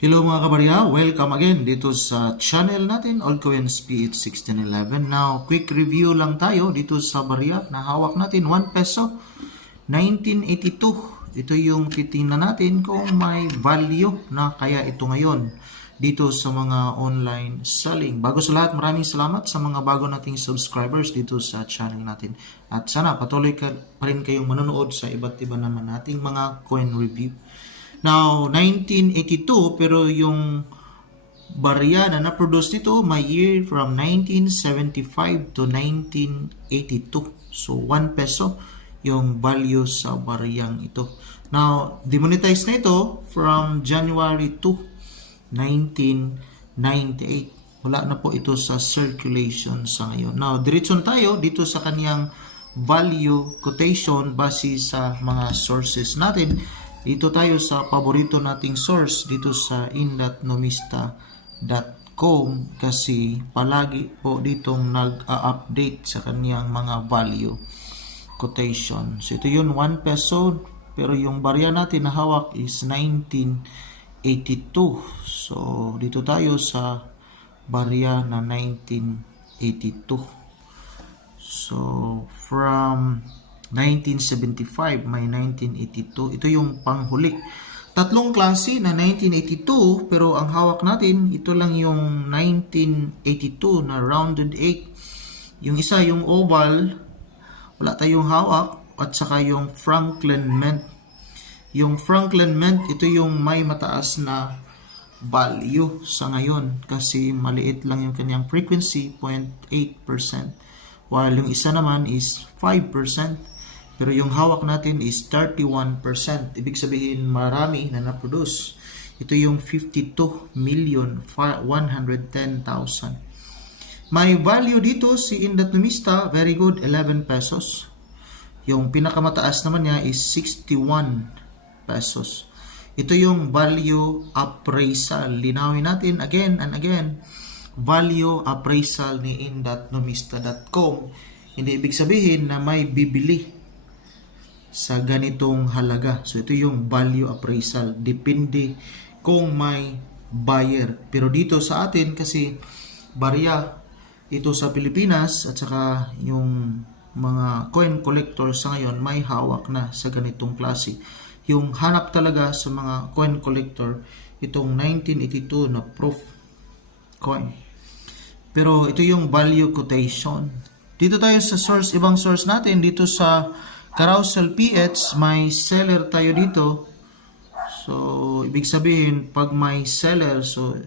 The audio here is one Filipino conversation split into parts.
Hello mga kabarya, welcome again dito sa channel natin, Altcoins PH 1611. Now, quick review lang tayo dito sa barya na hawak natin, 1 peso, 1982. Ito yung titingnan natin kung may value na kaya ito ngayon dito sa mga online selling. Bago sa lahat, maraming salamat sa mga bago nating subscribers dito sa channel natin. At sana patuloy pa rin kayong manonood sa iba't iba naman nating mga coin review. Now, 1982, pero yung barya na na-produce nito, may year from 1975 to 1982. So, 1 peso yung value sa baryang ito. Now, demonetize na ito from January 2, 1998. Wala na po ito sa circulation sa ngayon. Now, diretso na tayo dito sa kaniyang value quotation base sa mga sources natin. Dito tayo sa paborito nating source dito sa in.nomista.com kasi palagi po ditong nag-update sa kaniyang mga value quotation. So ito yun, 1 peso, pero yung barya natin na hawak is 1982. So dito tayo sa barya na 1982. So from 1975, may 1982. Ito yung panghuli. Tatlong klase na 1982, pero ang hawak natin, ito lang yung 1982 na rounded 8. Yung isa, yung oval, wala tayong hawak, at saka yung Franklin Mint. Yung Franklin Mint, ito yung may mataas na value sa ngayon kasi maliit lang yung kanyang frequency, 0.8%. While yung isa naman is 5%. Pero yung hawak natin is 31%. Ibig sabihin marami na na-produce. Ito yung 52,110,000. May value dito si in.nomista, very good, 11 pesos. Yung pinakamataas naman niya is 61 pesos. Ito yung value appraisal. Linawin natin again and again. Value appraisal ni in.nomista.com. Hindi ibig sabihin na may bibili sa ganitong halaga. So ito yung value appraisal. Depende kung may buyer. Pero dito sa atin kasi barya ito sa Pilipinas at saka yung mga coin collectors sa ngayon may hawak na sa ganitong klase. Yung hanap talaga sa mga coin collector itong 1982 na proof coin. Pero ito yung value quotation. Dito tayo sa source, ibang source natin dito sa Carousel PH, may seller tayo dito. So, ibig sabihin, pag may seller, so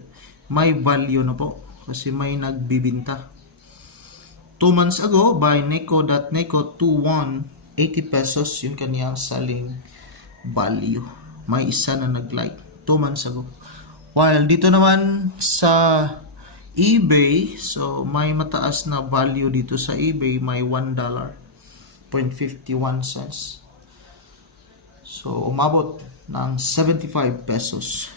may value na po. Kasi may nagbibinta. 2 months ago, by Neko.Neko21, 80 pesos yung kanyang selling value. May isa na nag-like 2 months ago. While dito naman sa eBay, so may mataas na value dito sa eBay, may $1.51. So, umabot ng 75 pesos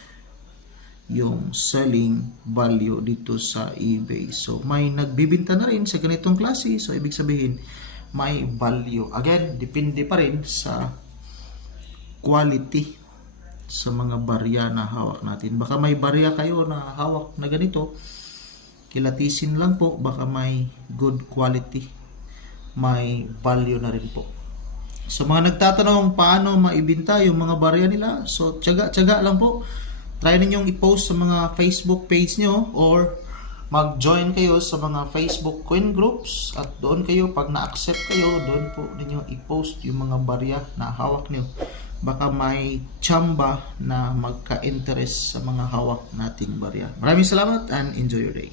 yung selling value dito sa eBay. So, may nagbibinta na rin sa ganitong klase. So, ibig sabihin, may value. Again, depende pa rin sa quality sa mga barya na hawak natin. Baka may barya kayo na hawak na ganito, kilatisin lang po, baka may good quality, may value na rin po. So mga nagtatanong paano maibenta yung mga barya nila, so tiyaga lang po. Try ninyong i-post sa mga Facebook page nyo or mag-join kayo sa mga Facebook coin groups at doon kayo, pag na-accept kayo, doon po ninyo i-post yung mga barya na hawak nyo. Baka may tsamba na magka-interest sa mga hawak nating barya. Maraming salamat and enjoy your day.